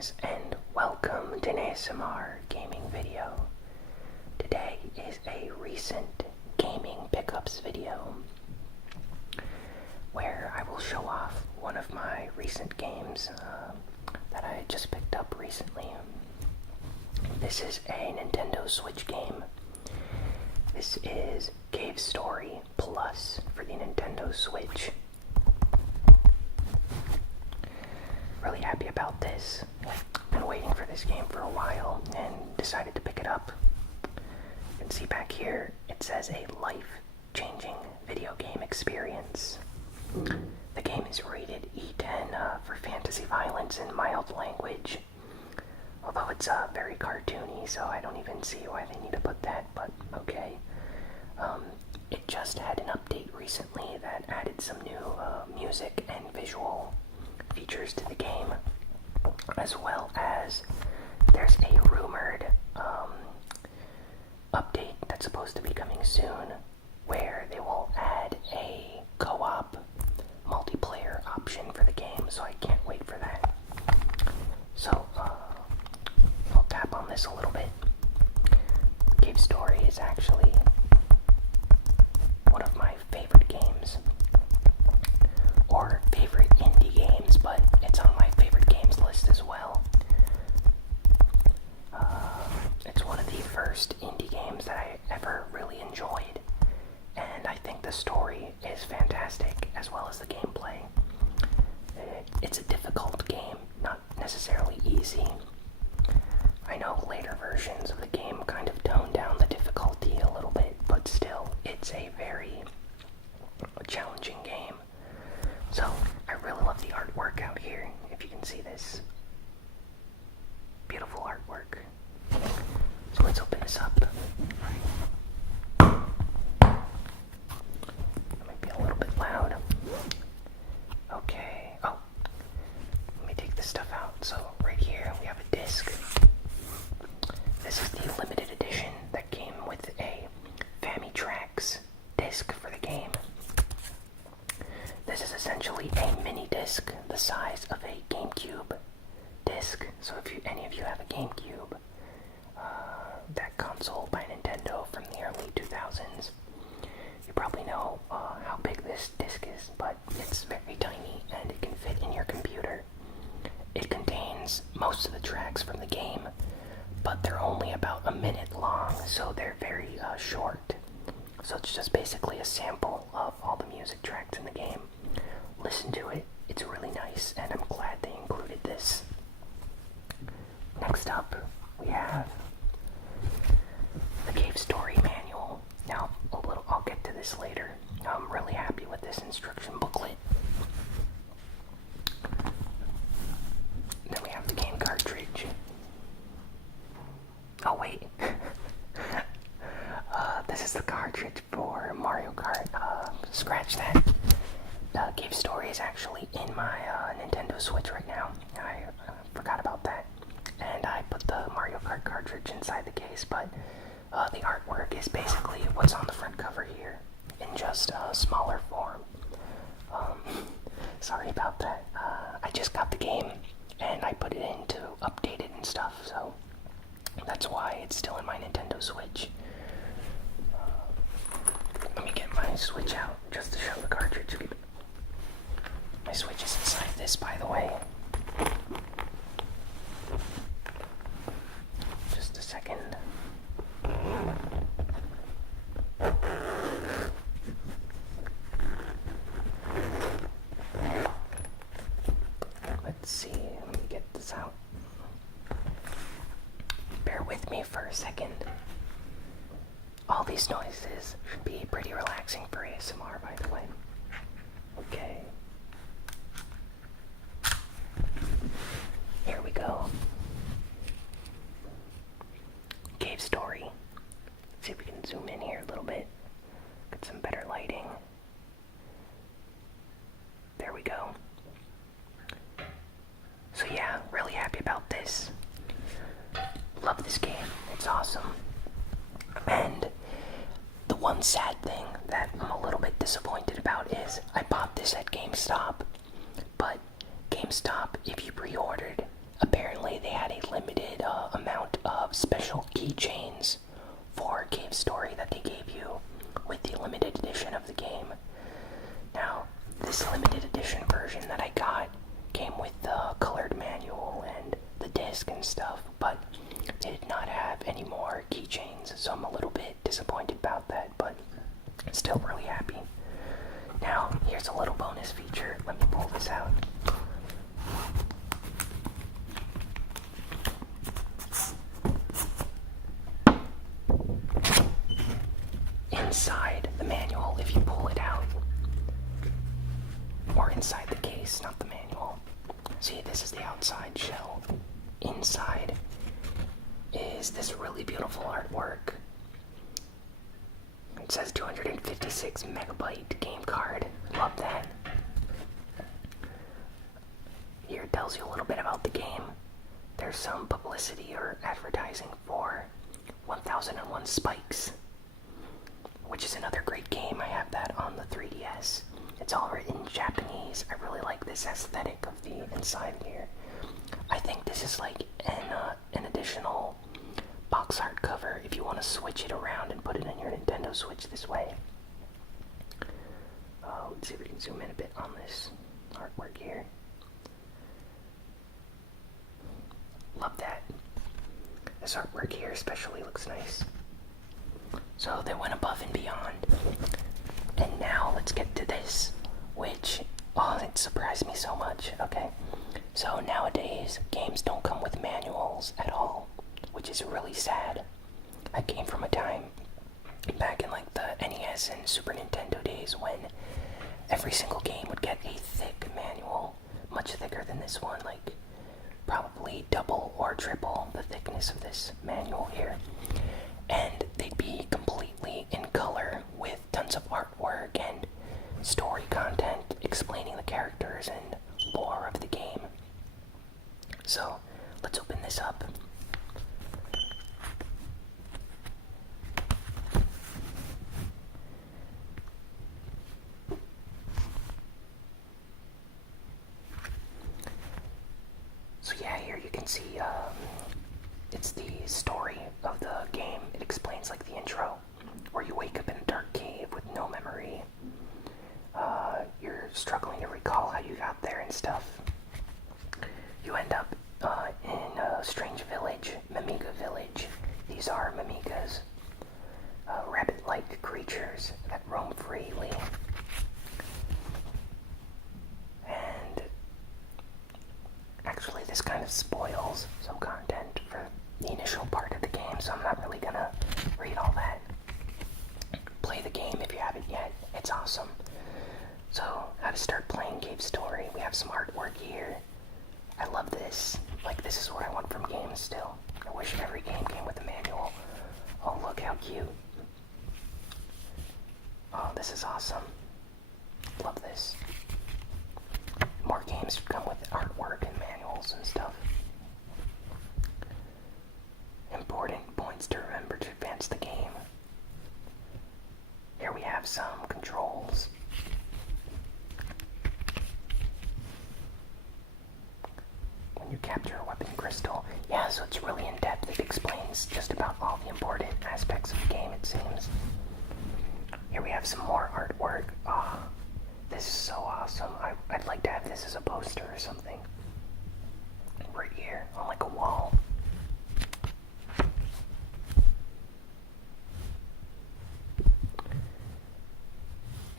Greetings and welcome to an ASMR gaming video. Today is a recent gaming pickups video where I will show off one of my recent games that I just picked up recently. This is a Nintendo Switch game. This is Cave Story Plus for the Nintendo Switch. Really happy about this. Been waiting for this game for a while and decided to pick it up. You can see back here it says a life-changing video game experience. The game is rated E10 for fantasy violence and mild language. Although it's very cartoony, so I don't even see why they need to put that, but okay. It just had an update recently that added some new music and visual features to the game, as well as there's a rumored update that's supposed to be coming soon where they will add a co-op multiplayer option for the game, so I can't wait for that. So I'll tap on this a little bit. Cave Story is actually one of my favorite games, or favorite indie games, but it's on my favorite games list as well. It's one of the first indie games that I ever really enjoyed, and I think the story is fantastic as well as the gameplay. It's a difficult game, not necessarily easy. I know later versions of the game kind of tone down the difficulty a little bit, but still, it's a very challenging game. So, I really love the artwork out here, if you can see this. Beautiful artwork. So let's open this up. That might be a little bit loud. Okay, oh, let me take this stuff out. So, right here we have a disc. This is the limited edition that came with a Famitracks disc for the game. This is essentially a mini disc the size of a GameCube disc. So if any of you have a GameCube, that console by Nintendo from the early 2000s, you probably know how big this disc is, but it's very tiny and it can fit in your computer. It contains most of the tracks from the game, but they're only about a minute long, so they're very short. So it's just basically a sample of all the music tracks in the game. Listen to it, it's really nice, and I'm glad they included this. Next up, we have the Cave Story manual. Now, I'll get to this later. I'm really happy with this instruction booklet. Then we have the game cartridge. Oh wait, this is the cartridge for Mario Kart. Scratch that. Cave Story is actually in my Nintendo Switch right now. I forgot about that. And I put the Mario Kart cartridge inside the case, but the artwork is basically what's on the front cover here, in just a smaller form. Sorry about that. I just got the game, and I put it in to update it and stuff, so that's why it's still in my Nintendo Switch. Let me get my Switch out just to show the cartridge. My Switch is inside this, by the way. Just a second. Let's see, let me get this out. Bear with me for a second. All these noises should be pretty relaxing for ASMR, by the way. Okay. Here we go. Cave Story. Let's see if we can zoom in here a little bit. Get some better lighting. There we go. So yeah, really happy about this. Love this game. It's awesome. And the one sad thing that I'm a little bit disappointed about is I bought this at GameStop, but GameStop, if you pre-ordered, apparently disc and stuff, but they did not have any more keychains, so I'm a little bit disappointed about that, but still really happy. Now, here's a little bonus feature. Let me pull this out. Inside the manual, if you pull it out, or inside the case, not the manual. See, this is the outside shell. Inside is this really beautiful artwork. It says 256 megabyte game card. Love that. Here it tells you a little bit about the game. There's some publicity or advertising for 1001 Spikes, which is another great game. I have that on the 3DS. It's all written in Japanese. I really like this aesthetic of the inside here. I think this is like an additional box art cover if you want to switch it around and put it in your Nintendo Switch this way. Let's see if we can zoom in a bit on this artwork here. Love that. This artwork here especially looks nice. So they went above and beyond. And now let's get to this, which, it surprised me so much. Okay, so nowadays games don't come with manuals at all, which is really sad. I came from a time back in like the NES and Super Nintendo days when every single game would get a thick manual, much thicker than this one, like probably double or triple the thickness of this manual here. And they'd be completely in color with tons of artwork and story content explaining the characters and lore of the game. So let's open this up. So yeah, here you can see it's the story of the game. It explains like the intro, where you wake up in a dark cave with no memory. You're struggling to recall how you got there and stuff. You end up in a strange village, Mimiga Village. These are Mimigas, rabbit-like creatures that roam freely. And actually this kind of spoils some content for the initial part of the game, so I'm not really gonna read all that. Play the game if you haven't yet. It's awesome. So, how to start playing Cave Story. We have some artwork here. I love this. Like, this is what I want from games still. I wish every game came with a manual. Oh, look how cute. Oh, this is awesome. Love this. More games should come with artwork and manuals and stuff. Important points to remember to advance the game. Here we have some controls. When you capture a weapon crystal. Yeah, so it's really in-depth. It explains just about all the important aspects of the game, it seems. Here we have some more artwork. Oh, this is so awesome. I'd like to have this as a poster or something. Right here, on like a wall.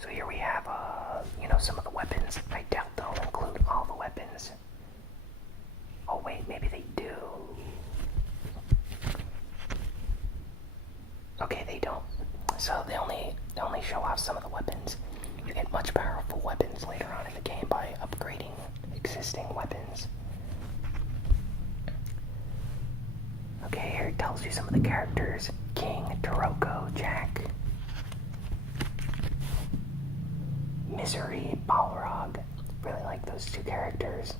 So here we have, some of the weapons. I doubt they'll include all the weapons. Oh wait, maybe they do. Okay, they don't. So they only show off some of the weapons. You get much powerful weapons later on in the game by upgrading existing weapons. Okay, here it tells you some of the characters. King, Toroko, Jack, Misery, Balrog. Really like those two characters.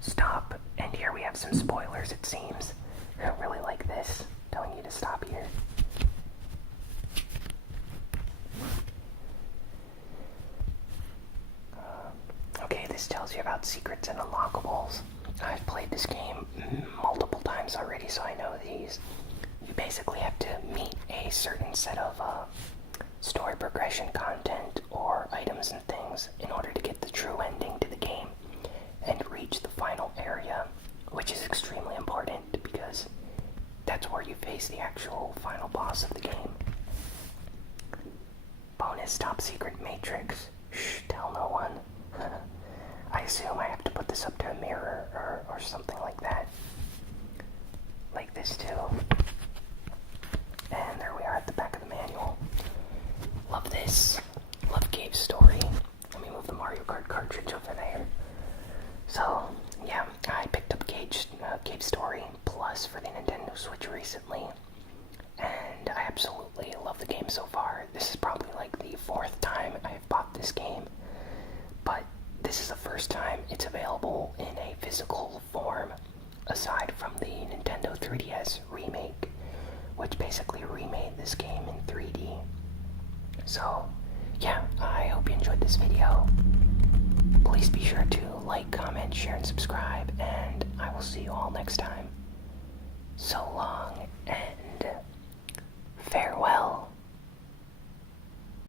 Stop. And here we have some spoilers, it seems. I don't really like this, telling you to stop here. Okay, this tells you about secrets and unlockables. I've played this game multiple times already, so I know these. You basically have to meet a certain set of story progression content or items and things in order to get the true ending face the actual final boss of the game. Bonus top secret matrix. Shh, tell no one. I assume I have to put this up to a mirror or something like that. Like this too. And there we are at the back of the manual. Love this. Love Gabe's story. Let me move the Mario Kart cartridge over there. So, yeah, I picked up Gabe's Story Plus for the Nintendo Switch recently. And I absolutely love the game so far. This is probably like the 4th time I've bought this game. But this is the first time it's available in a physical form, aside from the Nintendo 3DS remake, which basically remade this game in 3D. So, yeah, I hope you enjoyed this video. Please be sure to like, comment, share, and subscribe, and I will see you all next time. So long, and farewell.